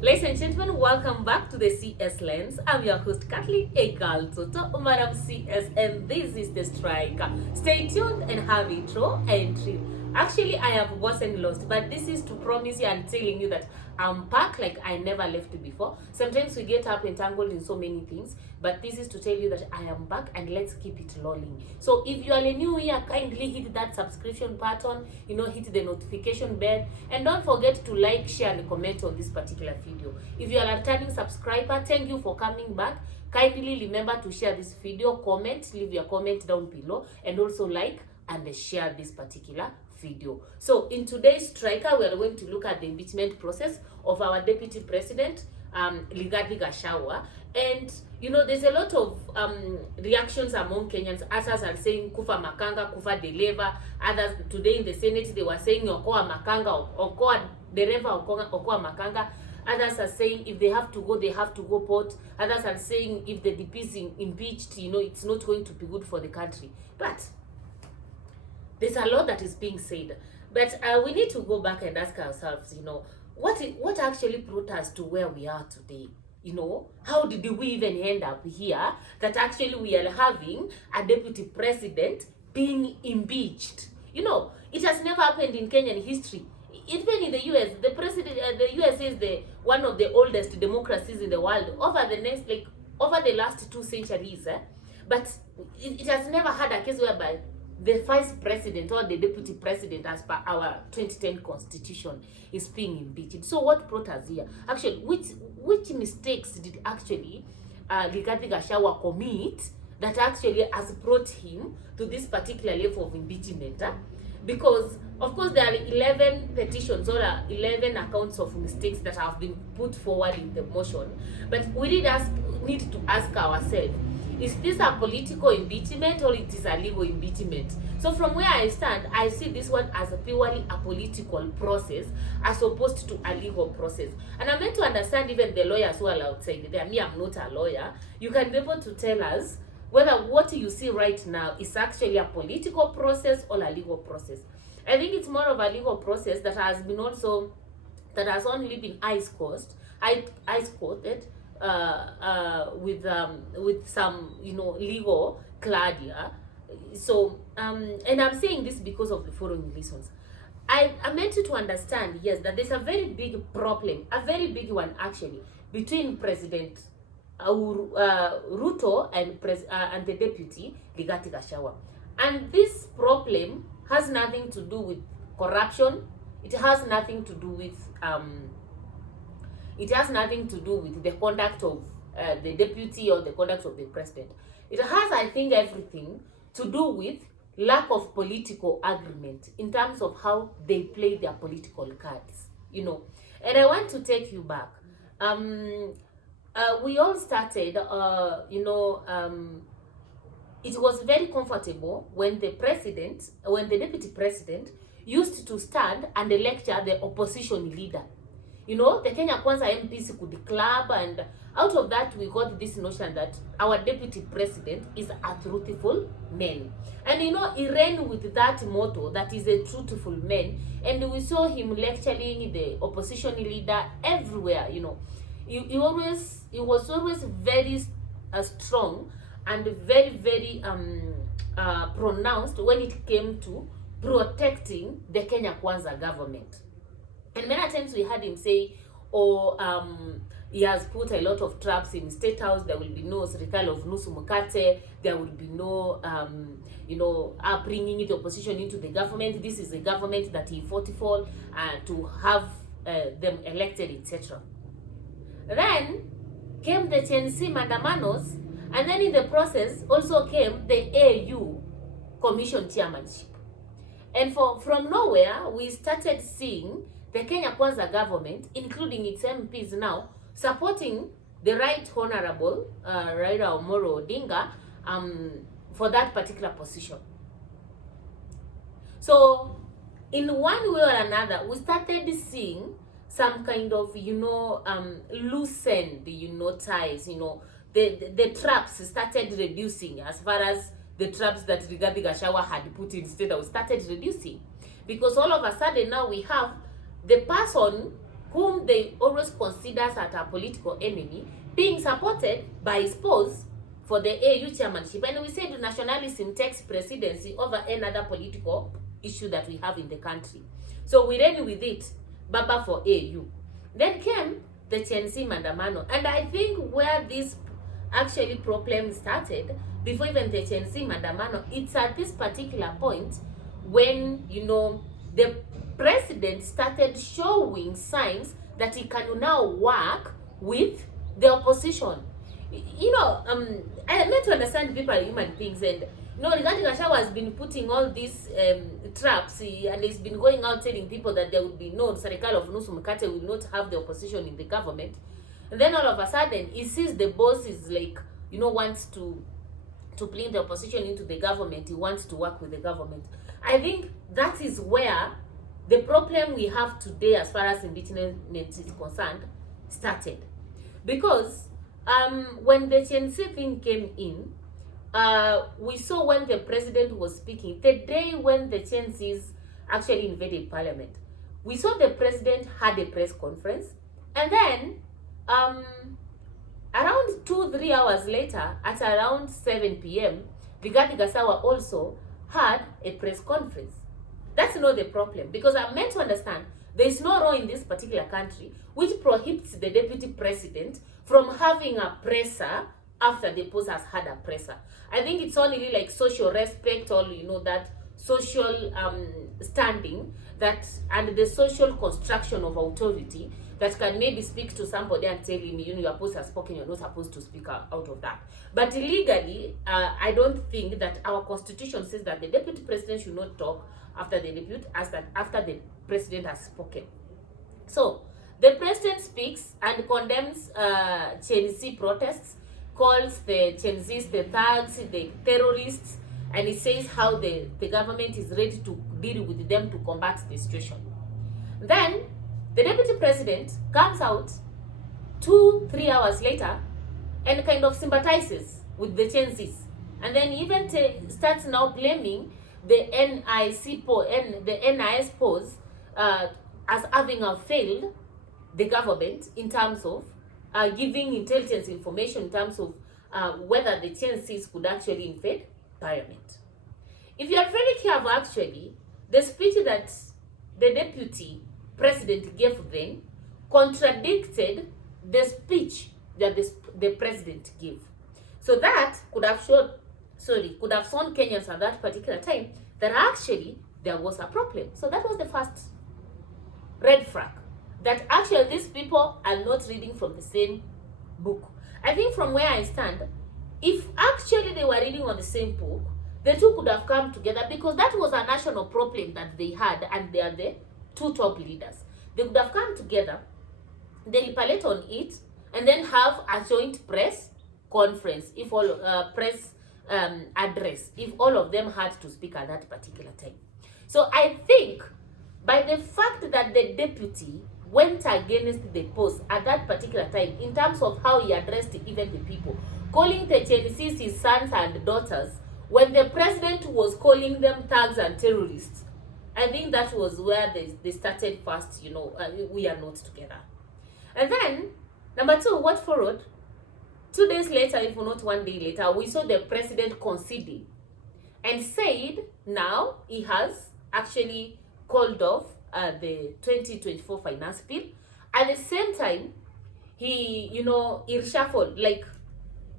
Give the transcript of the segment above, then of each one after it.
Ladies and gentlemen, welcome back to the CS Lens. I'm your host, Kathleen Egal Toto, Madam CS, and this is The Striker. Stay tuned and have intro entry. Actually, I have wasn't lost, but this is to promise you and telling you that I'm back like I never left before. Sometimes we get up entangled in so many things, but this is to tell you that I am back and let's keep it rolling. So if you are new here, kindly hit that subscription button, hit the notification bell, and don't forget to like, share, and comment on this particular video. If you are a returning subscriber, thank you for coming back. Kindly remember to share this video, comment, leave your comment down below, and also like and share this particular video. So in today's Striker, we are going to look at the impeachment process of our deputy president, Rigathi Gachagwa. And there's a lot of reactions among Kenyans. Others are saying kufa makanga, kufa dereva. Others today in the Senate, they were saying okoa makanga, okoa dereva, okoa makanga. Others are saying if they have to go, they have to go port. Others are saying if the DP is impeached, it's not going to be good for the country. But there's a lot that is being said. But we need to go back and ask ourselves, what actually brought us to where we are today? How did we even end up here that actually we are having a deputy president being impeached? It has never happened in Kenyan history. Even in the US, the US is one of the oldest democracies in the world over the last 2 centuries. But it has never had a case whereby the vice president or the deputy president, as per our 2010 constitution, is being impeached. So what brought us here? Actually, which mistakes did actually Rigathi Gachagwa commit that actually has brought him to this particular level of impeachment? Because of course there are 11 petitions or 11 accounts of mistakes that have been put forward in the motion, but we need to ask ourselves, is this a political impeachment or it is a legal impeachment? So from where I stand, I see this one as purely a political process as opposed to a legal process. And I'm meant to understand even the lawyers who are outside there. Me, I'm not a lawyer. You can be able to tell us whether what you see right now is actually a political process or a legal process. I think it's more of a legal process that has only been ice coated with some legal claudia. So and I'm saying this because of the following reasons. I meant you to understand, yes, that there's a very big problem, a very big one actually, between President Ruto and the deputy Rigathi Gachagwa. And this problem has nothing to do with corruption. It has nothing to do with the conduct of the deputy or the conduct of the president. It has, I think, everything to do with lack of political agreement in terms of how they play their political cards, And I want to take you back. We all started, it was very comfortable when the deputy president used to stand and lecture the opposition leader. The Kenya Kwanza MPs could club, and out of that we got this notion that our deputy president is a truthful man. And he ran with that motto, that is a truthful man, and we saw him lecturing the opposition leader everywhere. He was always very strong and very, very pronounced when it came to protecting the Kenya Kwanza government. And many times we heard him say, he has put a lot of traps in State House. There will be no serikali of nusu mkate. There will be no, bringing the opposition into the government. This is a government that he fought for to have them elected, etc. Then came the CNC mandamanos, and then in the process also came the AU commission chairmanship. And from nowhere, we started seeing the Kenya Kwanza government, including its MPs now, supporting the Right Honorable Raila Amolo Odinga for that particular position. So, in one way or another, we started seeing some kind of, loosened, ties, the traps started reducing as far as the traps that Rigathi Gachagwa had put instead of started reducing. Because all of a sudden now we have the person whom they always consider as a political enemy, being supported by his spouse for the AU chairmanship. And we said nationalism takes presidency over any other political issue that we have in the country. So we ran with it, Baba for AU. Then came the Gen Z Mandamano. And I think where this actually problem started, before even the Gen Z Mandamano, it's at this particular point when, you know, the president started showing signs that he can now work with the opposition. You know, I meant to understand people are human beings, and you know, Rigathi Gachagwa has been putting all these traps, and he's been going out telling people that there would be no Serikali of Nusu Mkate will not have the opposition in the government. And then all of a sudden, he sees the boss is like, you know, wants to bring the opposition into the government. He wants to work with the government. I think that is where the problem we have today as far as impeachment is concerned started. Because when the Gen Z thing came in, we saw when the president was speaking, the day when the Gen Zs actually invaded parliament, we saw the president had a press conference, and then around 2-3 hours later, at around 7 p.m., Rigathi Gachagwa also had a press conference. That's not the problem, because I'm meant to understand there is no law in this particular country which prohibits the deputy president from having a presser after the post has had a presser. I think it's only like social respect, or you know, that social standing, that and the social construction of authority that can maybe speak to somebody and tell him, you know, your post has spoken, you're not supposed to speak out of that. But legally, I don't think that our constitution says that the deputy president should not talk after the president has spoken. So the president speaks and condemns Gen Z protests, calls the Gen Zs the thugs, the terrorists, and he says how the government is ready to deal with them to combat the situation. Then the deputy president comes out 2-3 hours later and kind of sympathizes with the Gen Zs, and then even starts now blaming the NIS pose as having failed the government in terms of giving intelligence information in terms of whether the Gen Zs could actually invade parliament. If you are very careful, actually, the speech that the deputy president gave then contradicted the speech that the president gave. So that could have shown Kenyans at that particular time that actually there was a problem. So that was the first red flag, that actually these people are not reading from the same book. I think from where I stand, if actually they were reading on the same book, the two could have come together, because that was a national problem that they had, and they are the two top leaders. They could have come together, deliberate on it, and then have a joint press conference, if all press address, if all of them had to speak at that particular time. So I think by the fact that the deputy went against the post at that particular time, in terms of how he addressed even the people, calling the Gen Zs his sons and daughters, when the president was calling them thugs and terrorists, I think that was where they started first, you know, we are not together. And then, number two, what followed? 2 days later, if not 1 day later, we saw the president conceding and said now he has actually called off the 2024 finance bill. At the same time, he, you know, he reshuffled, like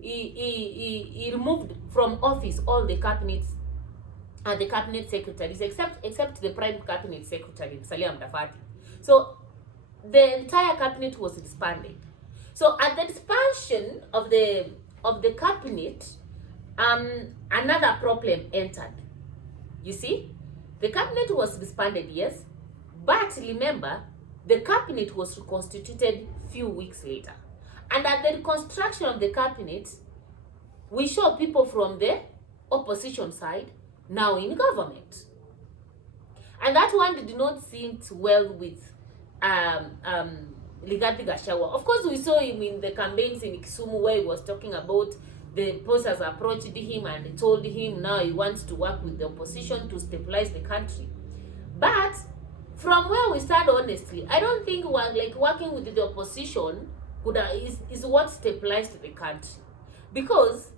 he removed from office all the cabinets and the cabinet secretaries, except the prime cabinet secretary, Salia Mdafati. So the entire cabinet was disbanded. So at the dispersion of the cabinet, another problem entered. You see, the cabinet was disbanded, yes, but remember, the cabinet was reconstituted few weeks later. And at the reconstruction of the cabinet, we saw people from the opposition side now in government. And that one did not sit well with Rigathi Gachagwa. Of course, we saw him in the campaigns in Kisumu, where he was talking about the posters approached him and told him now he wants to work with the opposition to stabilize the country. But from where we stand, honestly, I don't think working with the opposition is what stabilized the country. Because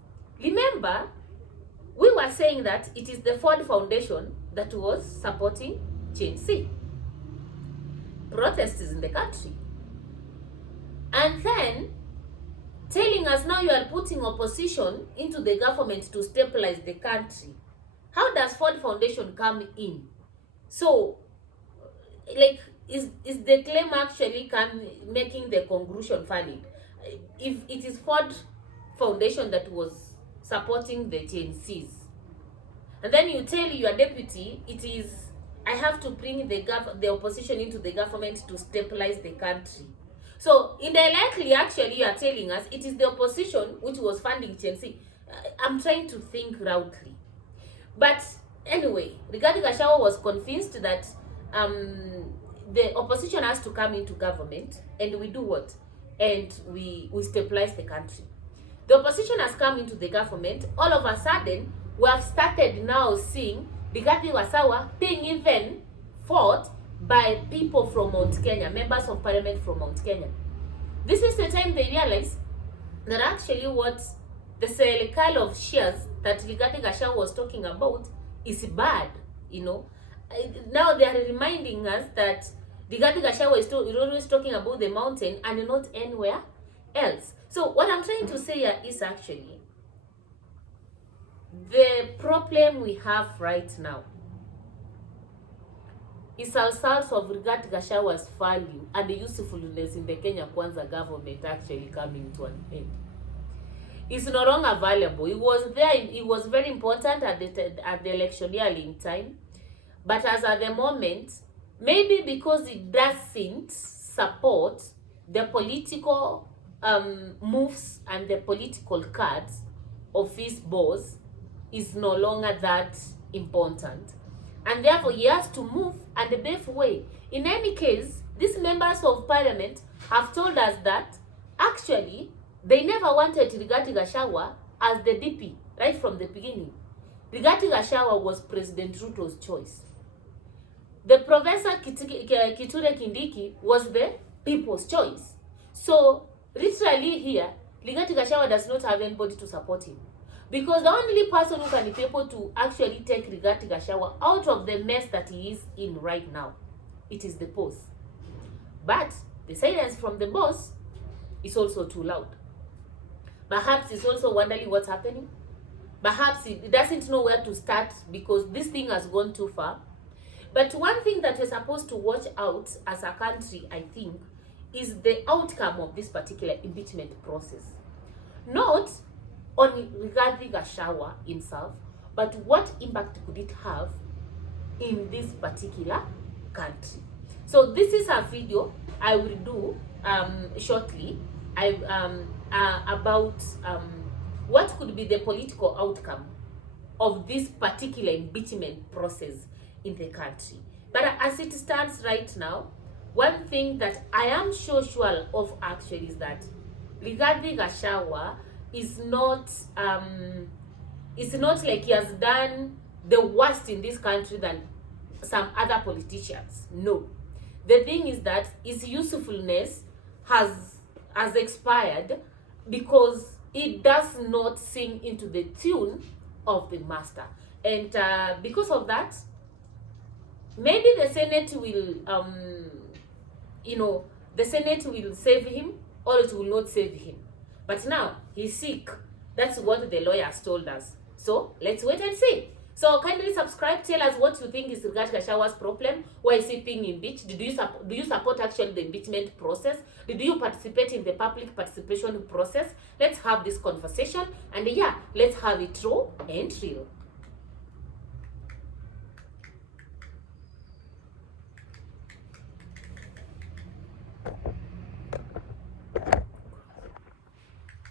remember, we were saying that it is the Ford Foundation that was supporting Gen Z protests in the country, and then telling us now you are putting opposition into the government to stabilize the country. How does Ford Foundation come in? So, like, is the claim actually making the conclusion valid? If it is Ford Foundation that was supporting the Gen Zs, and then you tell your deputy it is, I have to bring the opposition into the government to stabilize the country. So indirectly, actually, you are telling us it is the opposition which was funding Gen Z. I'm trying to think loudly. But anyway, Rigathi Gachagwa was convinced that the opposition has to come into government, and we do what? And we stabilize the country. The opposition has come into the government. All of a sudden, we have started now seeing Rigathi Gachagwa being even fought by people from Mount Kenya, members of parliament from Mount Kenya. This is the time they realize that actually what the serikali of shares that Rigathi Gachagwa was talking about is bad, you know. Now they are reminding us that Rigathi Gachagwa is always talking about the mountain and not anywhere else. So what I'm trying to say here is actually the problem we have right now is a result of Rigathi Gachagwa's value and the usefulness in the Kenya Kwanza government actually coming to an end. It's no longer valuable. It was there. It was very important at the electioneering time, but as at the moment, maybe because it doesn't support the political moves and the political cards of his boss, is no longer that important, and therefore he has to move and pave way. In any case, these members of parliament have told us that actually they never wanted Rigathi Gachagwa as the DP right from the beginning. Rigathi Gachagwa was President Ruto's choice. The Professor Kithure Kindiki was the people's choice. So literally here, Rigathi Gachagwa does not have anybody to support him, because the only person who can be able to actually take Rigathi Gachagwa out of the mess that he is in right now, it is the boss. But the silence from the boss is also too loud. Perhaps he's also wondering what's happening. Perhaps he doesn't know where to start because this thing has gone too far. But one thing that we're supposed to watch out as a country, I think, is the outcome of this particular impeachment process. Not on Rigathi Gachagwa himself, but what impact could it have in this particular country. So this is a video I will do shortly about what could be the political outcome of this particular impeachment process in the country. But as it stands right now, one thing that I am sure of actually is that Rigathi Gachagwa is not like he has done the worst in this country than some other politicians. No. The thing is that his usefulness has expired because it does not sing into the tune of the master. And because of that, maybe the Senate will, the Senate will save him, or it will not save him. But now, he's sick. That's what the lawyers told us. So, let's wait and see. So, kindly subscribe. Tell us what you think is Rigathi Gachagwa's problem. Why is he being impeached? Do you support actually the impeachment process? Did you participate in the public participation process? Let's have this conversation. And yeah, let's have it raw and real.